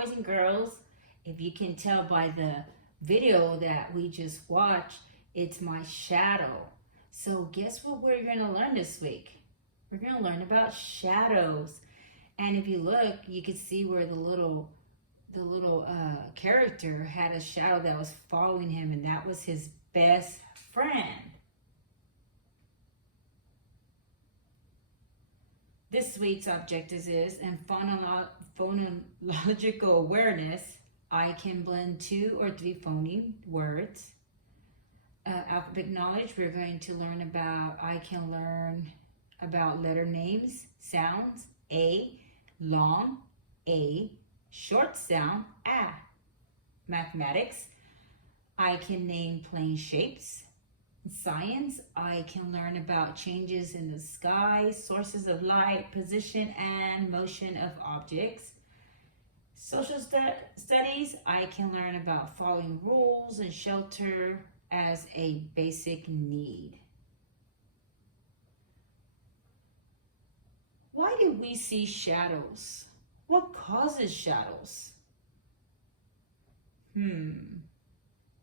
boys and girls. If you can tell by the video that we just watched, it's my shadow. So guess what we're going to learn this week? We're going to learn about shadows. And if you look, you can see where the little character had a shadow that was following him, and that was his best friend. This week's objective is, in phonological awareness, I can blend 2 or 3 phoneme words. Alphabetic knowledge, we're going to learn about, I can learn about letter names, sounds, A, long, A, short sound, A. Mathematics, I can name plane shapes. Science, I can learn about changes in the sky, sources of light, position and motion of objects. Social studies, I can learn about following rules and shelter as a basic need. Why do we see shadows? What causes shadows?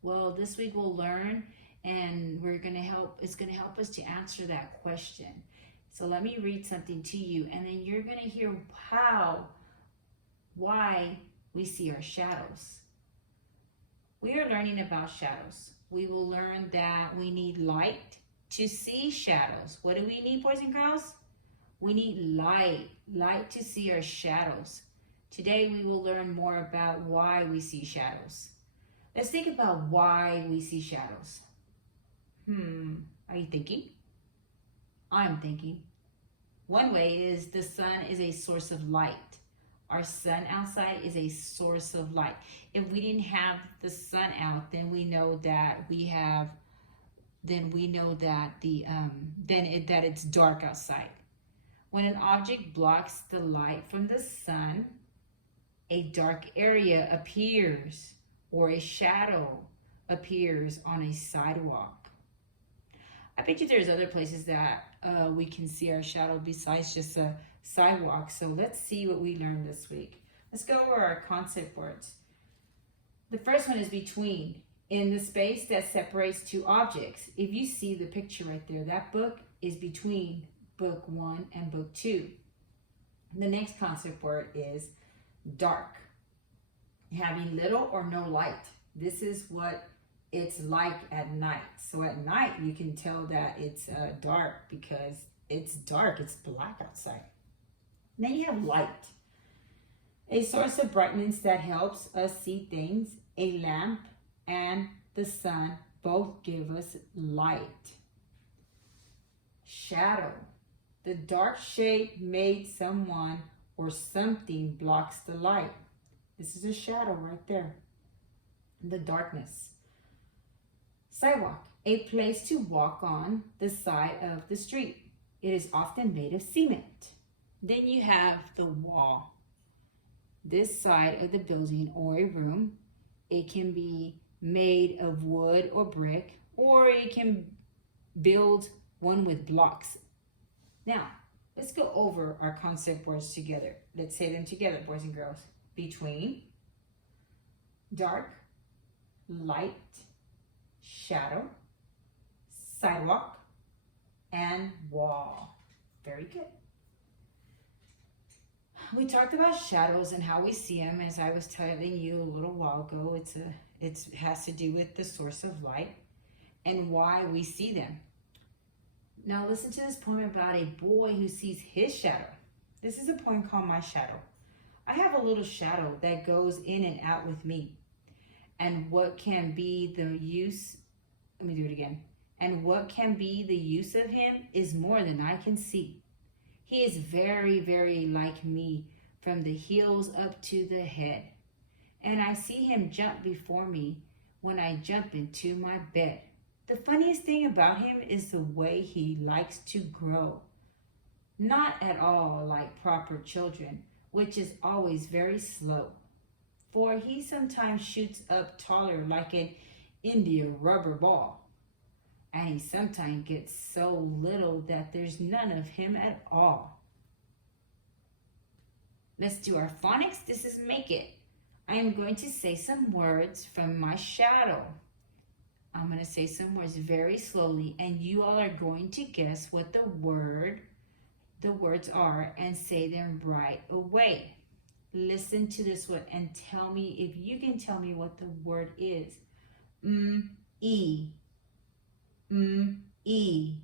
Well, this week we'll learn, and it's going to help us to answer that question. So let me read something to you, and then you're going to hear why we see our shadows. We are learning about shadows. We will learn that we need light to see shadows. What do we need, boys and girls? We need light to see our shadows. Today we will learn more about why we see shadows. Let's think about why we see shadows. Are you thinking? I'm thinking. One way is the sun is a source of light. Our sun outside is a source of light. If we didn't have the sun out, then we know that that it's dark outside. When an object blocks the light from the sun, a dark area appears, or a shadow appears on a sidewalk. I bet you there's other places that we can see our shadow besides just a sidewalk. So let's see what we learned this week. Let's go over our concept words. The first one is between. In the space that separates 2 objects. If you see the picture right there, that book is between book 1 and book 2. The next concept word is dark. Having little or no light. This is what it's like at night. So at night you can tell that it's dark because it's dark, it's black outside. Then you have light. A source of brightness that helps us see things. A lamp and the sun both give us light. Shadow. The dark shade made someone or something blocks the light. This is a shadow right there. The darkness. Sidewalk. A place to walk on the side of the street. It is often made of cement. Then you have the wall. This side of the building or a room. It can be made of wood or brick, or you can build one with blocks. Now, let's go over our concept words together. Let's say them together, boys and girls. Between, dark, light, shadow, sidewalk, and wall. Very good. We talked about shadows and how we see them, as I was telling you a little while ago. It has to do with the source of light and why we see them. Now listen to this poem about a boy who sees his shadow. This is a poem called My Shadow. I have a little shadow that goes in and out with me. And what can be the use, let me do it again. And what can be the use of him is more than I can see. He is very, very like me from the heels up to the head. And I see him jump before me when I jump into my bed. The funniest thing about him is the way he likes to grow. Not at all like proper children, which is always very slow. For he sometimes shoots up taller like an India rubber ball. And he sometimes gets so little that there's none of him at all. Let's do our phonics. This is make it. I am going to say some words from my shadow. I'm going to say some words very slowly, and you all are going to guess what the words are and say them right away. Listen to this one and tell me if you can tell me what the word is. E. E.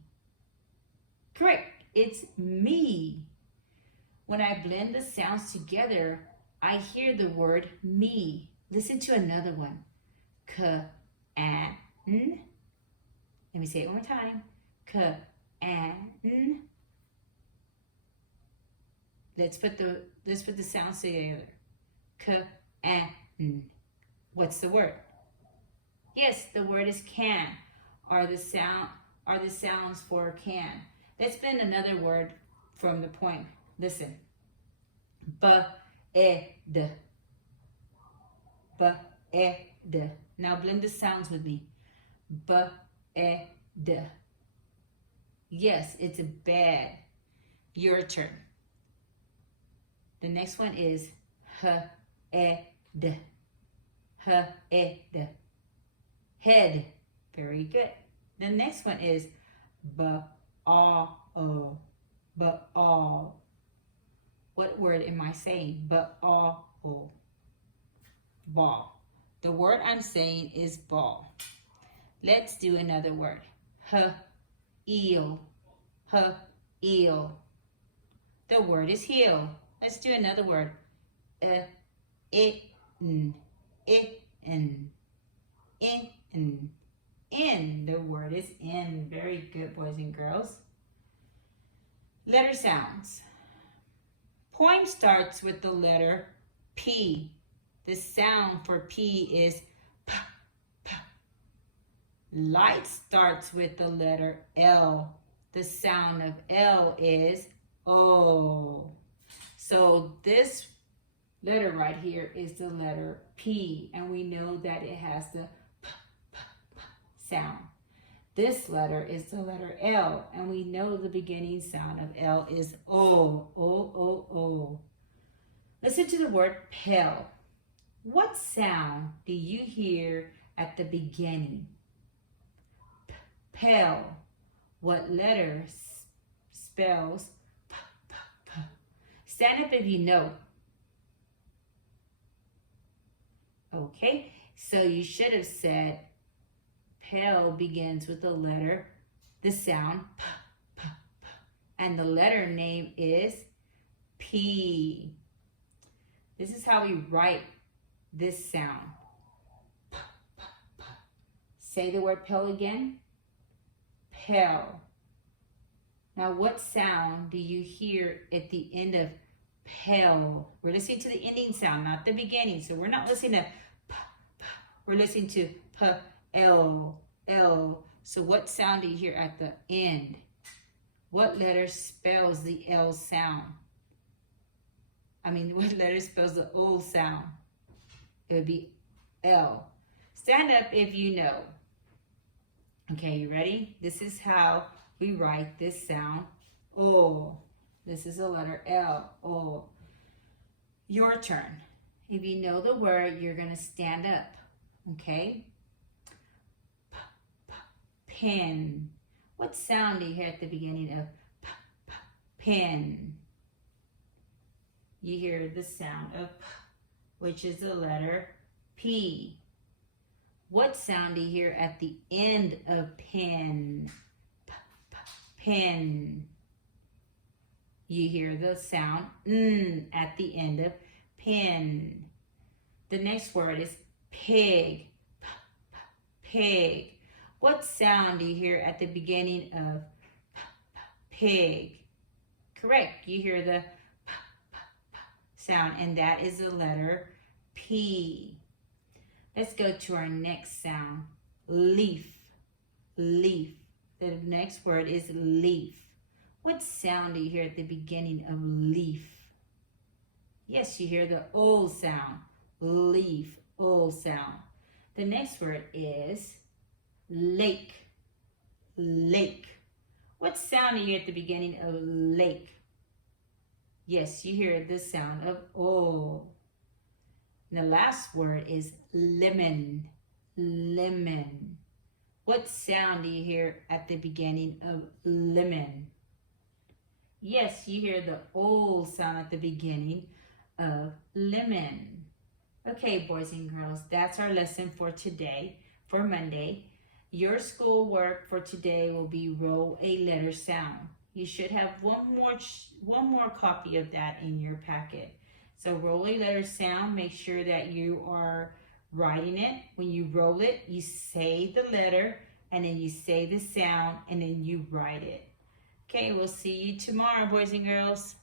Correct. It's me. When I blend the sounds together, I hear the word me. Listen to another one. K-an. Let me say it one more time. K-an. Let's put the sounds together. K-an. What's the word? Yes, the word is can. Are the sounds for can. Let's blend another word from the poem. Listen. B-e-d. B-e-d. Now blend the sounds with me. B-e-d. Yes, it's a bed. Your turn. The next one is h-e-d. H-e-d. Head. Very good. The next one is b-a-o. B-a. What word am I saying? B-a-o. Ball. The word I'm saying is ball. Let's do another word. H-eel. H-eel. The word is heel. Let's do another word. I-n. I-n. In. In. The word is in. Very good, boys and girls. Letter sounds. Poem starts with the letter P. The sound for P is P, P. Light starts with the letter L. The sound of L is O. So this letter right here is the letter P, and we know that it has the P, P, P sound. This letter is the letter L, and we know the beginning sound of L is O, O, O, O. Listen to the word pale. What sound do you hear at the beginning? Pale. What letter spells P, P, P? Stand up if you know. Okay, so you should have said pale begins with the sound P, P, P. And the letter name is P. This is how we write this sound. P, P, P. Say the word pale again. Pale. Now, what sound do you hear at the end of pale? We're listening to the ending sound, not the beginning. So we're not listening to P, P. We're listening to P, L, L. So what sound do you hear at the end? What letter spells the L sound? What letter spells the O sound? It would be L. Stand up if you know. Okay, you ready? This is how we write this sound. O. This is the letter L. O. Your turn. If you know the word, you're going to stand up. Okay? P, P, pen. What sound do you hear at the beginning of P, P, pen? You hear the sound of P, which is the letter P. What sound do you hear at the end of pen? P, P, pen. You hear the sound N at the end of pen. The next word is pig. P, P, pig. What sound do you hear at the beginning of P, P, pig? Correct. You hear the P, P, P sound, and that is the letter P. Let's go to our next sound. Leaf. Leaf. The next word is leaf. What sound do you hear at the beginning of leaf? Yes, you hear the O sound. Leaf. O sound. The next word is lake. Lake. What sound do you hear at the beginning of lake? Yes, you hear the sound of O. And the last word is lemon. Lemon. What sound do you hear at the beginning of lemon? Yes, you hear the O sound at the beginning of lemon. Okay, boys and girls, that's our lesson for today, for Monday. Your schoolwork for today will be roll a letter sound. You should have one more copy of that in your packet. So roll a letter sound, make sure that you are writing it. When you roll it, you say the letter, and then you say the sound, and then you write it. Okay, we'll see you tomorrow, boys and girls.